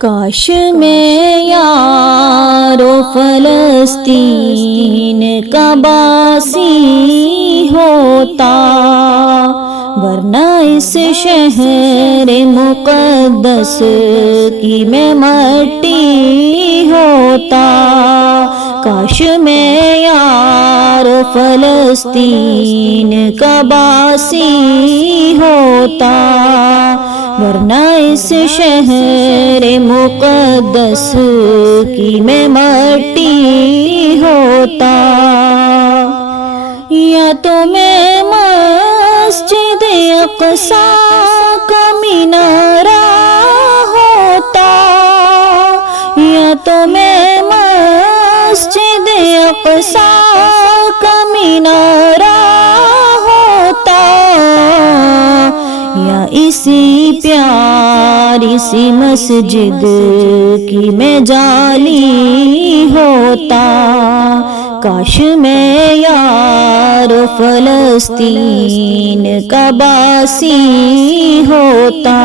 کاش میں یارو فلسطین کا باسی ہوتا، ورنہ اس شہر مقدس کی میں مٹی ہوتا۔ کاش میں یارو فلسطین کا باسی ہوتا، ورنہ اس شہر مقدس کی میں مٹی ہوتا۔ یا تو میں مسجد اقصی کا مینارہ ہوتا، یا تو میں مسجد اقصی کا مینارہ ہوتا، یا اسی پیاری سی مسجد کی میں جالی ہوتا۔ کاش میں یار فلسطین کا باسی ہوتا۔